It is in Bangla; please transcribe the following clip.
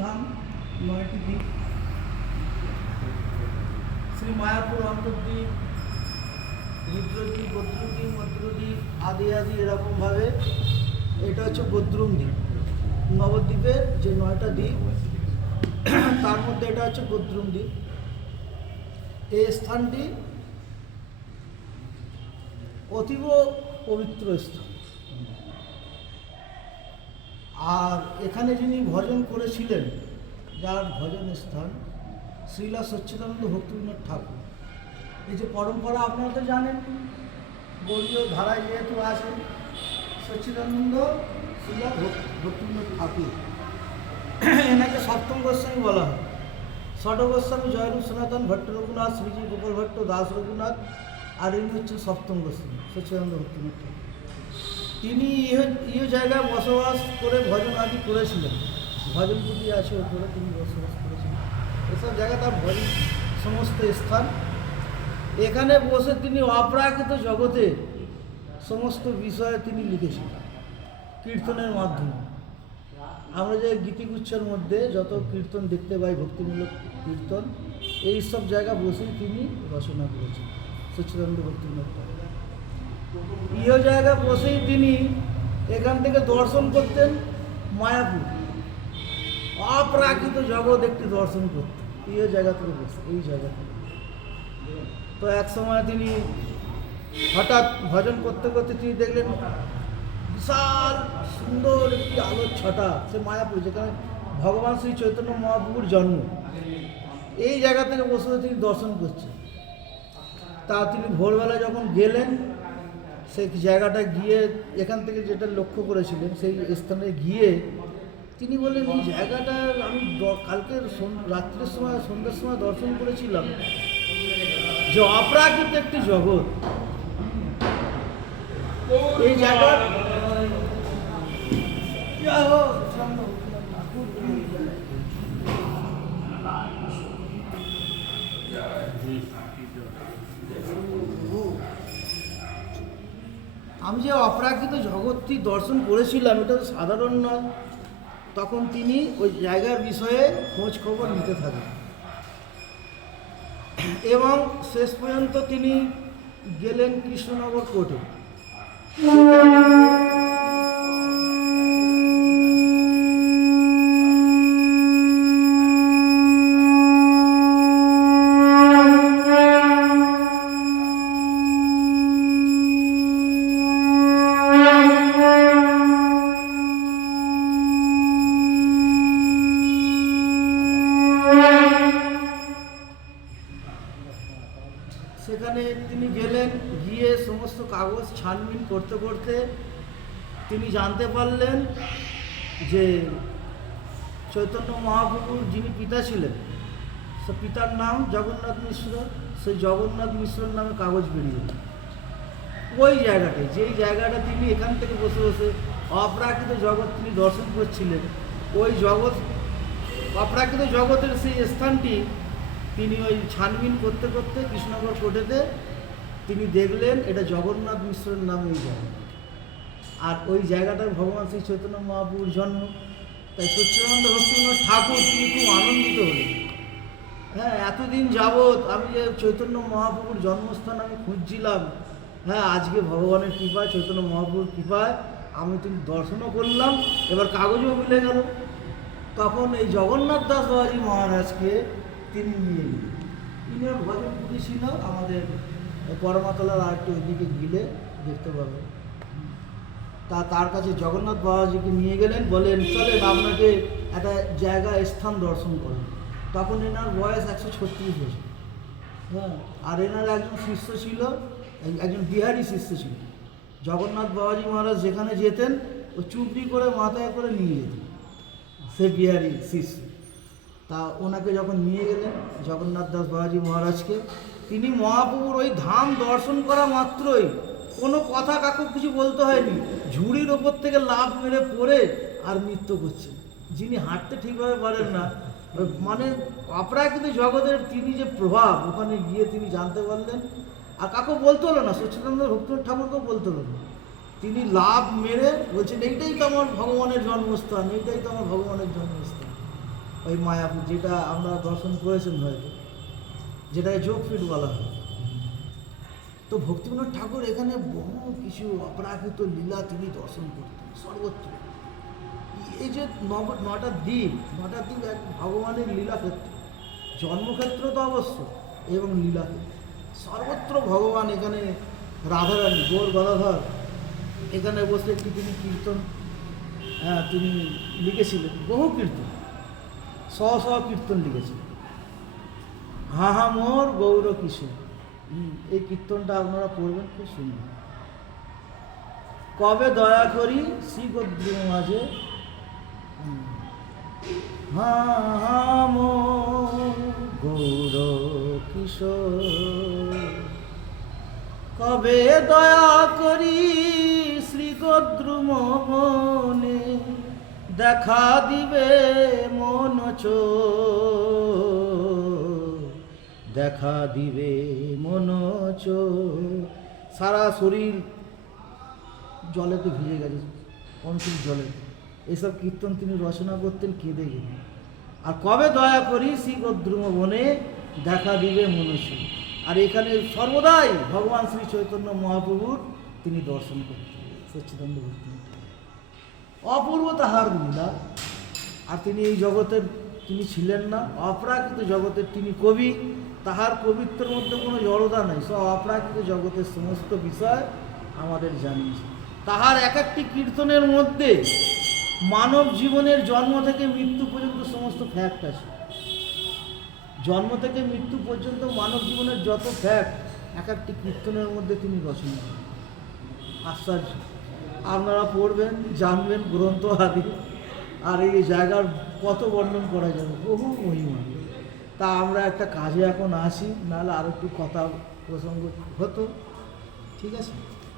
ধাম, 9টি দ্বীপ, শ্রী মায়াপুর অন্তর্দ্বীপ, রুদ্রদ্বীপ, বদ্রদ্বীপ, মদ্রদ্বীপ, আদি আদি এরকমভাবে। এটা হচ্ছে বদ্রুম দ্বীপ। নবদ্বীপের যে 9টা দ্বীপ তার মধ্যে এটা হচ্ছে বদ্রুম দ্বীপ। এই স্থানটি অতীব পবিত্র স্থান। আর এখানে যিনি ভজন করেছিলেন, যার ভজন স্থান শ্রীলা সচ্চিদানন্দ ভক্তিবিনোদ ঠাকুর। এই যে পরম্পরা আপনারা তো জানেন, গৌড়ীয় ধারায় যেহেতু আছেন, সচ্চিদানন্দ শ্রীলা ভক্তিবিনোদ ঠাকুর, এনাকে সপ্তম গোস্বামী বলা হয়। ষষ্ঠ গোস্বামী জয়রূপ সনাতন, ভট্ট রঘুনাথ, শ্রীজি গোপাল ভট্ট, দাস রঘুনাথ, আর ইনি হচ্ছেন সপ্তম গোস্বামী সচ্চিদানন্দ ভক্তিবিনোদ ঠাকুর। তিনি ইহ জায়গায় বসবাস করে ভজন আদি করেছিলেন। ভজন পুঁথি আছে ওপরে, তিনি বসবাস করেছিলেন। এসব জায়গা তার ভজন সমস্ত স্থান। এখানে বসে তিনি অপ্রাকৃত জগতে সমস্ত বিষয়ে তিনি লিখেছিলেন কীর্তনের মাধ্যমে। আমরা যে গীতিগুচ্ছের মধ্যে যত কীর্তন দেখতে পাই, ভক্তিমূলক কীর্তন, এই সব জায়গা বসেই তিনি রচনা করেছেন সচ্চিদানন্দ ভক্তিবিনোদ ঠাকুর। ইহ জায়গা বসেই তিনি এখান থেকে দর্শন করতেন মায়াপুর, অপ্রাকৃত জগৎ একটি দর্শন করতেন ইহ জায়গা থেকে বসে, এই জায়গা থেকে। তো এক সময় তিনি হঠাৎ ভজন করতে করতে তিনি দেখলেন বিশাল সুন্দর একটি আলোর ছটা, সে মায়াপুর, যেখানে ভগবান শ্রী চৈতন্য মহাপ্রভুর জন্ম। এই জায়গা থেকে বসে তিনি দর্শন করছেন। তা তিনি ভোরবেলা যখন গেলেন সেই জায়গাটা গিয়ে, এখান থেকে যেটা লক্ষ্য করেছিলেন সেই স্থানে গিয়ে তিনি বললেন, এই জায়গাটা আমি কালকে রাত্রের সময়, সন্ধ্যার সময় দর্শন করেছিলাম, যে অপ্রাকৃত একটি জগৎ। এই জায়গা আমি যে অপ্রাকৃত জগৎটি দর্শন করেছিলাম, এটা তো সাধারণ নয়। তখন তিনি ওই জায়গার বিষয়ে খোঁজ খবর নিতে থাকেন এবং শেষ পর্যন্ত তিনি গেলেন কৃষ্ণনগর কোর্টে। সেখানে তিনি গেলেন, গিয়ে সমস্ত কাগজ ছানবিন করতে করতে তিনি জানতে পারলেন যে চৈতন্য মহাপ্রভুর যিনি পিতা ছিলেন, সে পিতার নাম জগন্নাথ মিশ্র। সেই জগন্নাথ মিশ্রর নামে কাগজ বেরিয়ে ওই জায়গাটায়, যেই জায়গাটা তিনি এখান থেকে বসে বসে অপ্রাকৃত জগৎ তিনি দর্শন করছিলেন, ওই জগৎ, অপ্রাকৃত জগতের সেই স্থানটি তিনি ওই ছানবিন করতে করতে কৃষ্ণনগর কোর্টেতে তিনি দেখলেন এটা জগন্নাথ মিশ্রের নামে এই জায়গা। আর ওই জায়গাটায় ভগবান শ্রী চৈতন্য মহাপ্রভুর জন্ম। তাই সচ্চিদানন্দ ভক্তিবিনোদ ঠাকুর তিনি খুব আনন্দিত হলেন। হ্যাঁ, এতদিন যাবৎ আমি যে চৈতন্য মহাপ্রভুর জন্মস্থান আমি খুঁজছিলাম, হ্যাঁ, আজকে ভগবানের কৃপায়, চৈতন্য মহাপ্রভুর কৃপায় আমি তিনি দর্শনও করলাম, এবার কাগজও মিলে গেল। তখন এই জগন্নাথ দাস বাবাজি মহারাজকে তিনি নিয়ে গেলেন। তিনি ভজন পুরী ছিল আমাদের পরমাতলার আর একটু ওইদিকে গিলে দেখতে পাবেন। তার কাছে জগন্নাথ বাবাজিকে নিয়ে গেলেন, বলেন চলেন আপনাকে একটা জায়গা স্থান দর্শন করেন। তখন এনার বয়স 136 বছর। হ্যাঁ, আর এনার একজন শিষ্য ছিল, একজন বিহারি শিষ্য ছিল। জগন্নাথ বাবাজি মহারাজ যেখানে যেতেন ও চুপড়ি করে মাথায় করে নিয়ে যেতেন, সে বিহারি শিষ্য। তা ওনাকে যখন নিয়ে গেলেন জগন্নাথ দাস বাবাজি মহারাজকে, তিনি মহাপ্রভুর ওই ধাম দর্শন করা মাত্রই কোনো কথা কাকু কিছু বলতে হয়নি, ঝুড়ির ওপর থেকে লাফ মেরে পড়ে আর নৃত্য করছেন। যিনি হাঁটতে ঠিকভাবে পারেন না, মানে অপ্রাকৃত জগতের তিনি যে প্রভাব, ওখানে গিয়ে তিনি জানতে পারলেন। আর কাকু বলতে হলো না, সচ্চিদানন্দ ভক্তিবিনোদ ঠাকুরকেও বলতে হলো না, তিনি লাভ মেরে বলছেন এইটাই তো আমার ভগবানের জন্মস্থান, এইটাই তো আমার ভগবানের জন্মস্থান। ওই মায়াপুর, যেটা আমরা দর্শন করেছেন হয়তো, যেটাকে যোগপীঠ বলা হয়। তো ভক্তিবিনোদ ঠাকুর এখানে বহু কিছু অপরাকৃত লীলা তিনি দর্শন করতেন সর্বত্র। এই যে নটা দ্বীপ এক ভগবানের লীলাক্ষেত্র, জন্মক্ষেত্র তো অবশ্য, এবং লীলাক্ষেত্র সর্বত্র ভগবান। এখানে রাধারানী গৌর গদাধর এখানে বসে একটি তিনি কীর্তন তিনি লিখেছিলেন, বহু কীর্তন, কীর্তন লিখেছিলেন। হা হা মোর গৌর কিশোর, এই কীর্তনটা আপনারা পড়বেন, খুব সুন্দর। কবে দয়া করি শ্রীগদ্র মাঝে, হা হা মোর গৌর কিশোর, কবে দয়া করি শ্রীগদ্রুম মনে, দেখা দিবে মন দেখা দিবে মন সারা শরীর জলেতে ভিজে গেছে, অন্তিম জলে। এসব কীর্তন তিনি রচনা করতেন কেঁদে কেঁদে। আর কবে দয়া করি শ্রীগদ্রুম বনে, দেখা দিবে মনুষ্য। আর এখানে সর্বদাই ভগবান শ্রী চৈতন্য মহাপ্রভুর তিনি দর্শন করতেন, সচ্চিদানন্দ ভক্তি। অপূর্ব তাহার লীলা। আর তিনি এই জগতের তিনি ছিলেন না, অপ্রাকৃত জগতের তিনি কবি। তাহার কবিত্বের মধ্যে কোনো জড়তা নেই, সব অপ্রাকৃত জগতের সমস্ত বিষয় আমাদের জানিয়েছে। তাহার এক একটি কীর্তনের মধ্যে মানব জীবনের জন্ম থেকে মৃত্যু পর্যন্ত সমস্ত ফ্যাক্ট আছে। জন্ম থেকে মৃত্যু পর্যন্ত মানব জীবনের যত ফ্যাক্ট এক একটি কীর্তনের মধ্যে তিনি রচনা করেন। আশ্চর্য। আপনারা পড়বেন, জানবেন গ্রন্থ আদি। আর এই জায়গার কত বর্ণন করা যাবে, বহু মহিমা। তা আমরা একটা কাজে এখন আসি, নাহলে আর একটু কথা প্রসঙ্গ হতো। ঠিক আছে।